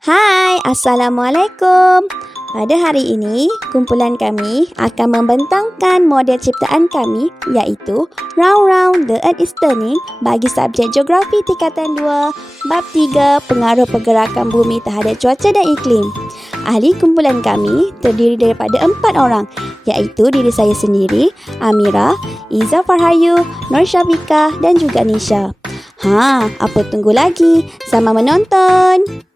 Hai, Assalamualaikum. Pada hari ini, kumpulan kami akan membentangkan model ciptaan kami iaitu Round Round The Earth is Turning bagi subjek Geografi Tingkatan 2, Bab 3 Pengaruh Pergerakan Bumi Terhadap Cuaca dan Iklim. Ahli kumpulan kami terdiri daripada 4 orang iaitu diri saya sendiri, Amira, Iza Farhayu, Nur Syafika dan juga Nisha. Apa tunggu lagi? Sama menonton!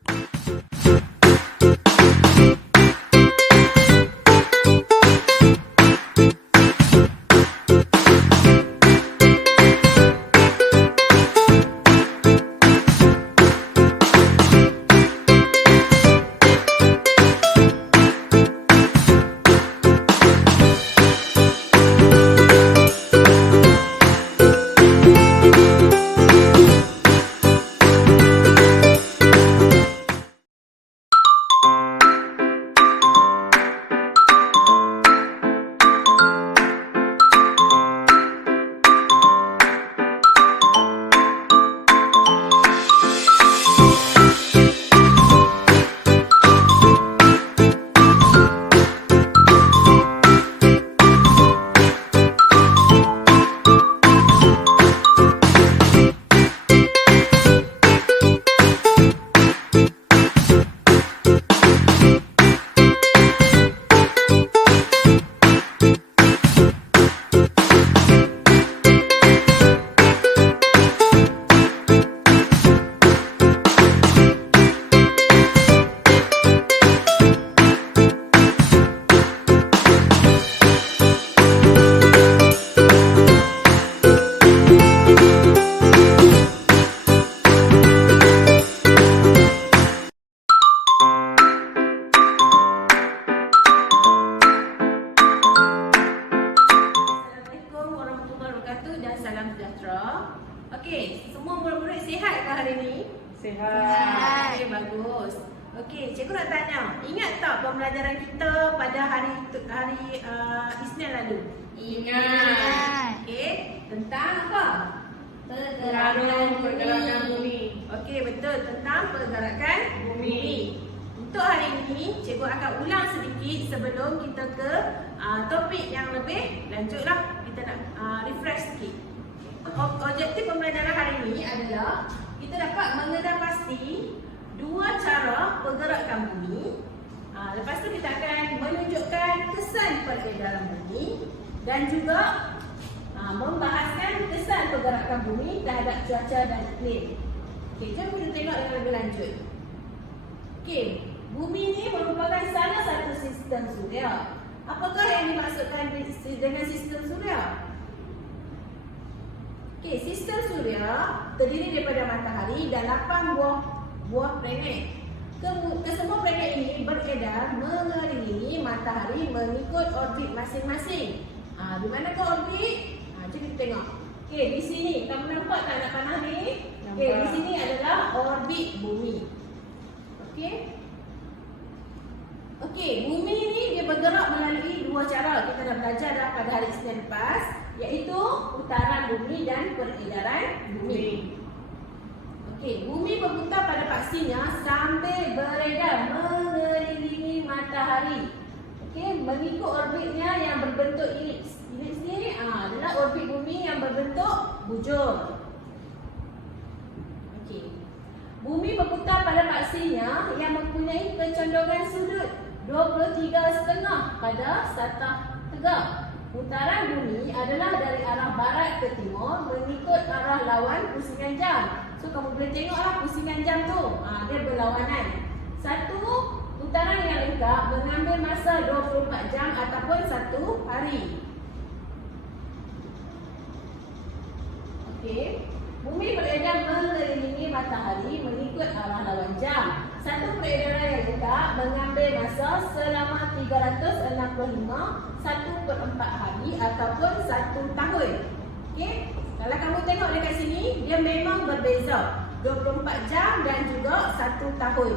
Okey, semua murid-murid sihat ke hari ni? Sihat. Okey, bagus. Okey, cikgu nak tanya, ingat tak pembelajaran kita pada hari Isnin lalu? Ingat. Okey, tentang apa? Pergerakan bumi. Okey, betul, tentang pergerakan bumi. Untuk hari ini, cikgu akan ulang sedikit sebelum kita ke topik yang lebih lanjutlah. Kita nak refresh sikit. Objektif pembelajaran hari ini adalah kita dapat mengenal pasti dua cara pergerakan bumi. Lepas tu kita akan menunjukkan kesan peredaran bumi dan juga membahaskan kesan pergerakan bumi terhadap cuaca dan iklim. Okey, jom kita tengok dengan lebih lanjut. Okey, bumi ini merupakan salah satu sistem suria. Apakah yang dimaksudkan dengan sistem suria? Okey, sistem suria terdiri daripada matahari dan 8 buah planet. Kesemua planet ini beredar mengelilingi matahari mengikut orbit masing-masing. Di manakah orbit? Jom kita tengok. Okey, di sini kamu nampak tak anak panah ni? Okey, di sini adalah orbit bumi. Okey. Okey, bumi ini dia bergerak melalui dua cara. Kita dah belajar dah pada hari Isnin lepas, iaitu putaran bumi dan peredaran bumi. Okey, bumi berputar pada paksinya sambil beredar mengelilingi matahari. Okey, mengikut orbitnya yang berbentuk elips. Elips ni adalah orbit bumi yang berbentuk bujur. Okey. Bumi berputar pada paksinya yang mempunyai kecondongan sudut 23.5 pada satah tegak. Putaran bumi adalah dari arah barat ke timur mengikut arah lawan pusingan jam. So kamu boleh tengoklah pusingan jam tu. Dia berlawanan. Satu putaran yang lengkap mengambil masa 24 jam ataupun 1 hari. Okey. Bumi beredar mengelilingi matahari mengikut arah lawan jam. Satu peredaran yang lengkap mengambil masa selama 365 1/4 hari ataupun 1 tahun. Okey? Kalau kamu tengok dekat sini, dia memang berbeza. 24 jam dan juga 1 tahun.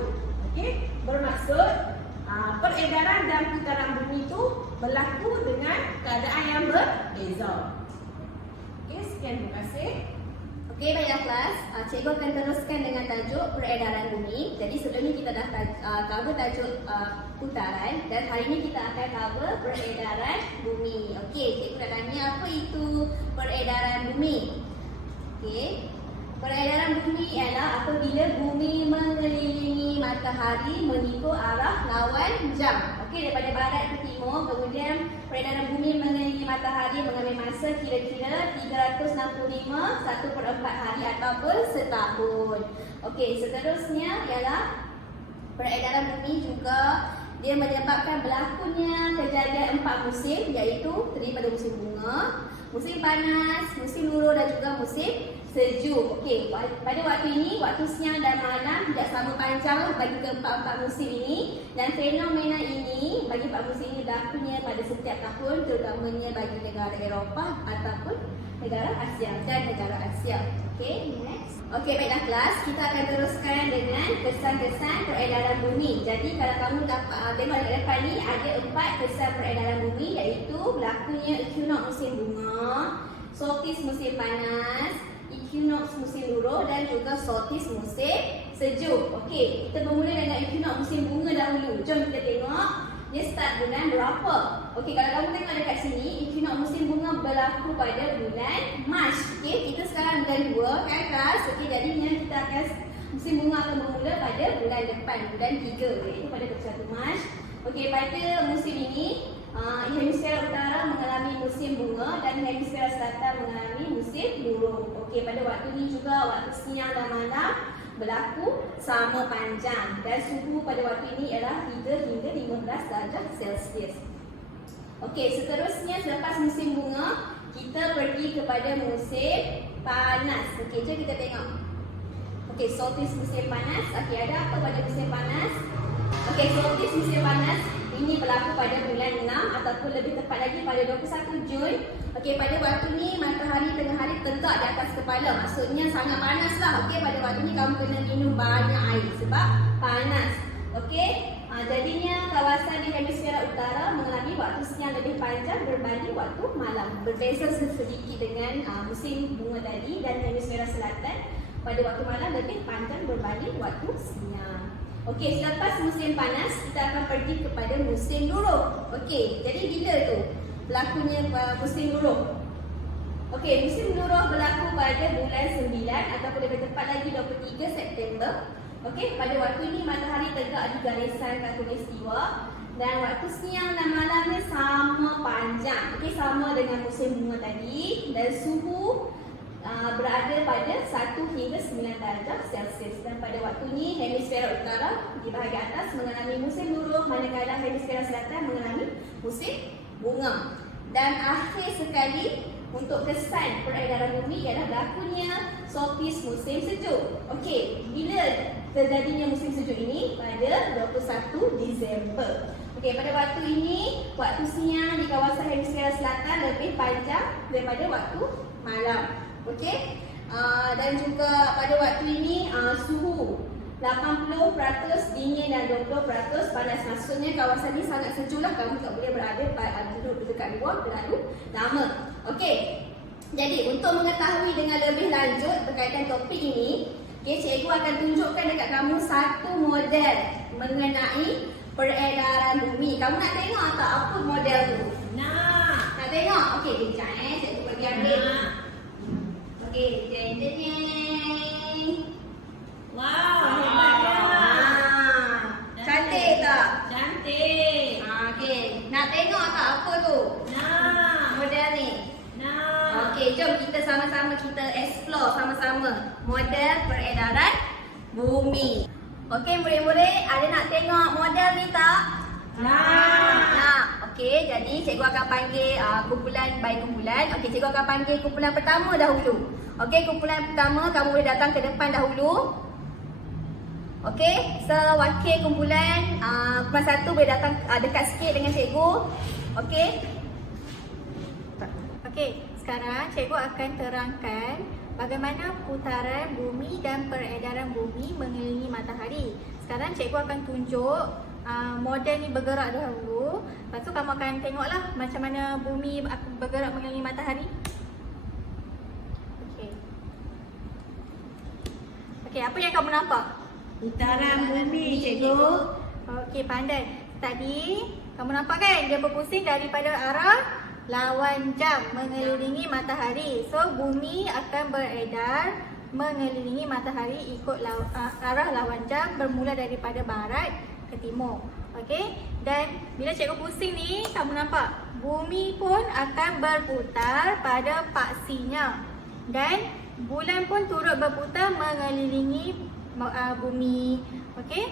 Okey? Bermaksud peredaran dan putaran bumi itu berlaku dengan keadaan yang berbeza. Okey, sekian, terima kasih. Okey, baiklah kelas. Cikgu akan teruskan dengan tajuk peredaran bumi. Jadi sebelum ni kita dah cover tajuk putaran dan hari ni kita akan cover peredaran bumi. Okey, cikgu nak tanya apa itu peredaran bumi? Okey. Peredaran bumi ialah apabila bumi mengelilingi matahari mengikut arah lawan jam. Okey, daripada barat ke timur, kemudian peredaran bumi mengelilingi matahari mengambil masa kira-kira 365 1/4 hari ataupun setahun. Okey, seterusnya ialah peredaran bumi juga dia menyebabkan berlakunya kejadian 4 musim, iaitu terdiri pada musim bunga, musim panas, musim luruh dan juga musim sejuk. Okey, pada waktu ini, waktu siang dan malam tidak sama panjang bagi keempat-empat musim ini, dan fenomena ini bagi empat musim ini berlakunya pada setiap tahun, terutamanya bagi negara Eropah ataupun negara Asia dan negara Asia. Okey, next. Okey, baiklah kelas, kita akan teruskan dengan kesan-kesan peredaran bumi. Jadi kalau kamu dapat tengok dekat depan ni ada 4 kesan peredaran bumi, iaitu berlakunya equinox musim bunga, solstice musim panas, equinox musim luruh dan juga solstice musim sejuk. Okey, kita bermula dengan equinox musim bunga dahulu. Jom kita tengok dia start bulan berapa. Okey, kalau kamu tengok dekat sini, equinox musim bunga berlaku pada bulan Mac. Okey, kita sekarang bulan 2 kan kelas. Okey, jadinya kita akan musim bunga akan bermula pada bulan depan, bulan 3, iaitu pada 21 Mac. Okey, pada musim ini hemisfera utara mengalami musim bunga dan hemisfera selatan mengalami musim luruh. Okey, pada waktu ini juga waktu siang dan malam berlaku sama panjang dan suhu pada waktu ini ialah 3 hingga 15 darjah Celsius. Okey, seterusnya selepas musim bunga kita pergi kepada musim panas. Okey, jom kita tengok. Okey, solstice musim panas. Okey, ada apa pada musim panas? Okey, solstice musim panas ini berlaku pada bulan 6 ataupun lebih tepat lagi pada 21 Jun. Okey, pada waktu ni matahari tengah hari tegak di atas kepala. Maksudnya sangat panaslah. Okey, pada waktu ni kamu kena minum banyak air sebab panas. Okey, jadinya kawasan di hemisfera utara mengalami waktu siang lebih panjang berbanding waktu malam. Berbeza sedikit dengan musim bunga tadi, dan hemisfera selatan pada waktu malam lebih panjang berbanding waktu siang. Okey, selepas musim panas kita akan pergi kepada musim luruh. Okey, jadi bila tu berlakunya musim luruh? Okey, musim luruh berlaku pada bulan 9 ataupun lebih tepat lagi 23 September. Okey, pada waktu ini matahari tegak di garisan khatulistiwa dan waktu siang dan malamnya sama panjang. Okey, sama dengan musim bunga tadi, dan suhu berada pada 1 hingga 9 darjah Celsius. Dan pada waktu ini hemisfera utara di bahagian atas mengalami musim luruh, manakala hemisfera selatan mengalami musim bunga. Dan akhir sekali untuk kesan peredaran bumi ialah berlakunya solstice musim sejuk. Okey, bila terjadinya musim sejuk ini? Pada 21 Disember. Okey, pada waktu ini waktu siang di kawasan hemisfera selatan lebih panjang daripada waktu malam. Okey, dan juga pada waktu ini suhu 80% dingin dan 20% panas. Maksudnya kawasan ini sangat sejuk lah. Kamu tak boleh berada duduk dekat luar terlalu lama. Okey, jadi untuk mengetahui dengan lebih lanjut berkaitan topik ini, okay, cikgu akan tunjukkan dekat kamu satu model mengenai peredaran bumi. Kamu nak tengok tak apa model tu? Nak tengok? Okey, kejap cikgu pergi ambil. Okey, jeng jeng jeng. Wow, hebatnya. Cantik tak? Cantik. Okey, nak tengok tak apa tu? Model ni. Okey, jom kita sama-sama kita explore sama-sama model peredaran bumi. Okey, murid-murid, ada nak tengok model ni tak? Nak. Okey, jadi cikgu akan panggil kumpulan by kumpulan. Okey, cikgu akan panggil kumpulan pertama dahulu. Okey, kumpulan pertama kamu boleh datang ke depan dahulu. Okey, sewakil kumpulan kumpulan 1 boleh datang dekat sikit dengan cikgu. Okey. Okey, sekarang cikgu akan terangkan bagaimana putaran bumi dan peredaran bumi mengelilingi matahari. Sekarang cikgu akan tunjuk model ni bergerak dahulu. Lepas tu kamu akan tengoklah macam mana bumi bergerak mengelilingi matahari. Okey. Okey, apa yang kamu nampak? Putaran bumi, cikgu. Okey, pandai. Tadi kamu nampak kan dia berpusing daripada arah lawan jam mengelilingi matahari. So bumi akan beredar mengelilingi matahari ikut arah lawan jam bermula daripada barat ke timur. Okey? Dan bila cikgu pusing ni, kamu nampak bumi pun akan berputar pada paksinya. Dan bulan pun turut berputar mengelilingi bumi. Okey?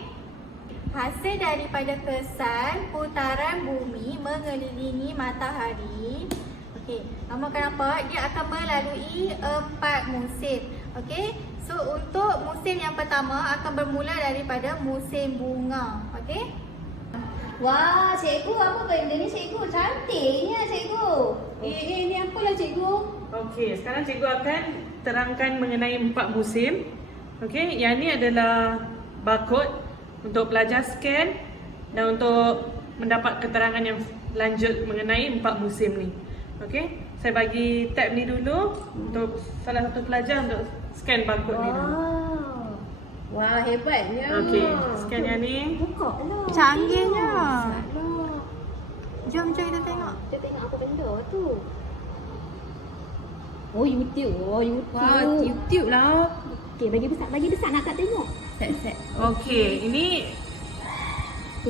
Hasil daripada kesan putaran bumi mengelilingi matahari. Okey, kamu akan nampak dia akan melalui 4 musim. Okey, so untuk musim yang pertama akan bermula daripada musim bunga. Okey? Wah, cikgu apa benda ni cikgu? Cantiknya cikgu. Ni apalah cikgu? Okey, sekarang cikgu akan terangkan mengenai 4 musim. Okey, yang ni adalah barcode untuk pelajar scan dan untuk mendapat keterangan yang lanjut mengenai 4 musim ni. Okey, saya bagi tab ni dulu untuk salah satu pelajar untuk scan barcode ni dulu. Wah, hebatnya. Okey, scan yang ni. Buka lah. Canggihnya. Jom kita tengok. Kita tengok apa benda tu. Oh, YouTube. Wah, YouTube lah. Okey, bagi besar nak tak tengok. Set. Okey, ini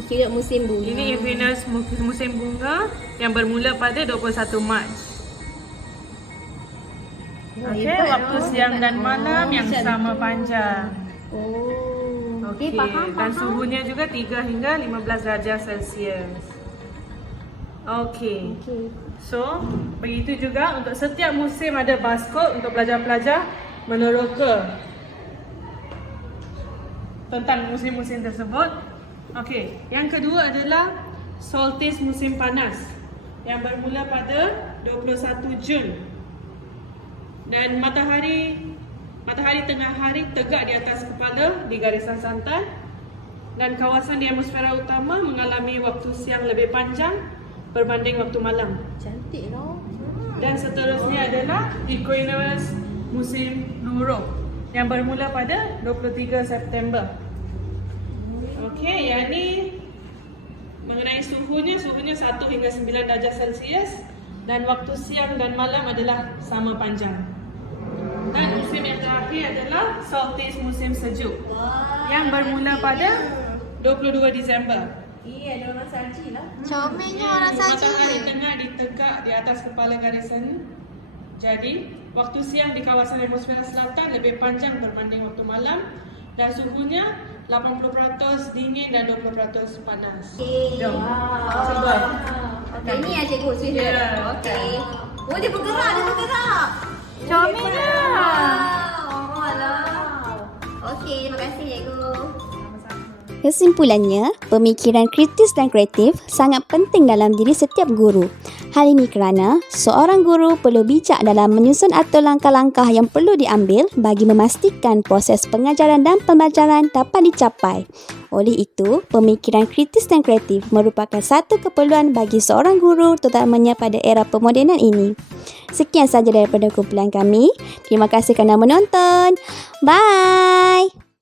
Kira musim bunga. ini Venus musim bunga yang bermula pada 21 Mac. Okey, waktu siang dan malam yang sama panjang. Oh. Okey, dan suhunya juga 3 hingga 15 darjah Celsius. Okey. So, begitu juga untuk setiap musim ada barcode untuk pelajar-pelajar meneroka tentang musim-musim tersebut. Okey, yang kedua adalah solstice musim panas yang bermula pada 21 Jun. Dan matahari tengah hari tegak di atas kepala di garisan santai dan kawasan di atmosfera utama mengalami waktu siang lebih panjang berbanding waktu malam. Cantik lah. Dan seterusnya adalah equinox musim luruh yang bermula pada 23 September. Okey, yang ni mengenai suhunya 1 hingga 9 darjah Celsius dan waktu siang dan malam adalah sama panjang. Dan musim yang terakhir adalah solstice musim sejuk yang bermula pada 22 Disember. Ada orang salji lah. Comelnya orang Matahari saja. tengah ditegak di atas kepala garisan. Jadi, waktu siang di kawasan atmosfera selatan lebih panjang berbanding waktu malam dan suhunya 80% dingin dan 20% panas. Jom. Cuba. Okey, ni ya cikgu sudah. Ya. Okey. Oh, dia bergerak. Comelnya. Wow. Alah. Okey, terima kasih cikgu. Kesimpulannya, pemikiran kritis dan kreatif sangat penting dalam diri setiap guru. Hal ini kerana seorang guru perlu bijak dalam menyusun atau langkah-langkah yang perlu diambil bagi memastikan proses pengajaran dan pembelajaran dapat dicapai. Oleh itu, pemikiran kritis dan kreatif merupakan satu keperluan bagi seorang guru terutamanya pada era pemodenan ini. Sekian sahaja daripada kumpulan kami. Terima kasih kerana menonton. Bye!